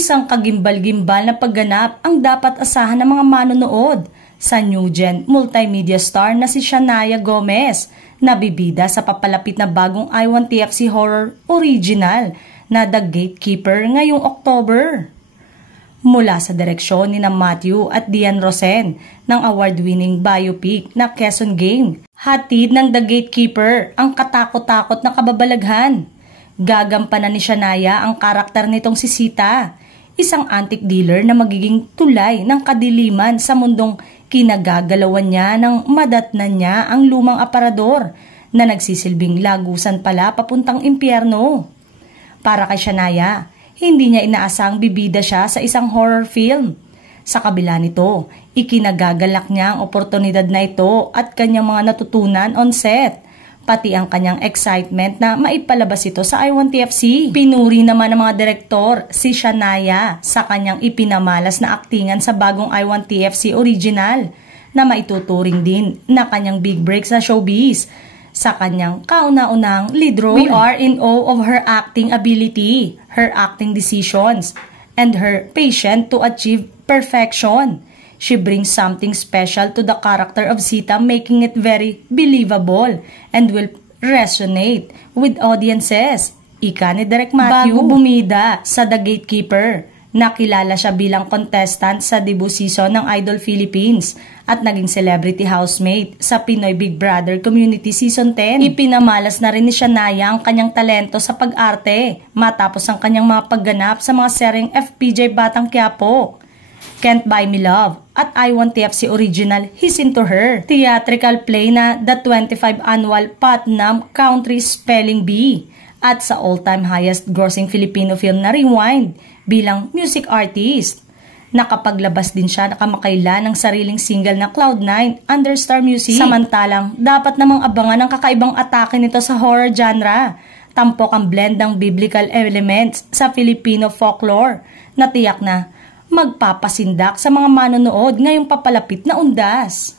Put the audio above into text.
Isang kagimbal-gimbal na pagganap ang dapat asahan ng mga manonood sa new gen multimedia star na si Shania Gomez, na bibida sa papalapit na bagong I-1TFC horror original na The Gatekeeper ngayong October. Mula sa direksyon ni Matthew at Dian Rosen ng award-winning biopic na Quezon Game, hatid ng The Gatekeeper ang katakot-takot na kababalaghan. Gagampanan ni Shania ang karakter nitong si Sita, isang antique dealer na magiging tulay ng kadiliman sa mundong kinagagalawan niya ng madatnan niya ang lumang aparador na nagsisilbing lagusan pala papuntang impyerno. Para kay Shania, hindi niya inaasang bibida siya sa isang horror film. Sa kabila nito, ikinagagalak niya ang oportunidad na ito at kanyang mga natutunan on set, pati ang kanyang excitement na maipalabas ito sa I-1TFC. Pinuri naman ng mga direktor si Shania sa kanyang ipinamalas na aktingan sa bagong I-1TFC original na maituturing din na kanyang big break sa showbiz sa kanyang kauna-unahang lead role. We are in awe of her acting ability, her acting decisions, and her patience to achieve perfection. She brings something special to the character of Sita, making it very believable and will resonate with audiences. Ika ni Direk Matthew. Bago bumida sa The Gatekeeper, nakilala siya bilang contestant sa debut season ng Idol Philippines at naging celebrity housemate sa Pinoy Big Brother Community Season 10. Ipinamalas na rin ni Shania ang kanyang talento sa pag-arte matapos ang kanyang mga pagganap sa mga seryeng FPJ Batang Quiapo, Can't Buy Me Love at I-1TFC original He's Into Her, theatrical play na the 25 annual Putnam Country Spelling Bee, at sa all-time highest grossing Filipino film na Rewind bilang music artist. Nakapaglabas din siya nakamakailan ng sariling single na Cloud9 under Star Music. Samantalang, dapat namang abangan ang kakaibang atake nito sa horror genre. Tampok ang blend ng biblical elements sa Filipino folklore na tiyak na magpapasindak sa mga manonood ngayong papalapit na undas.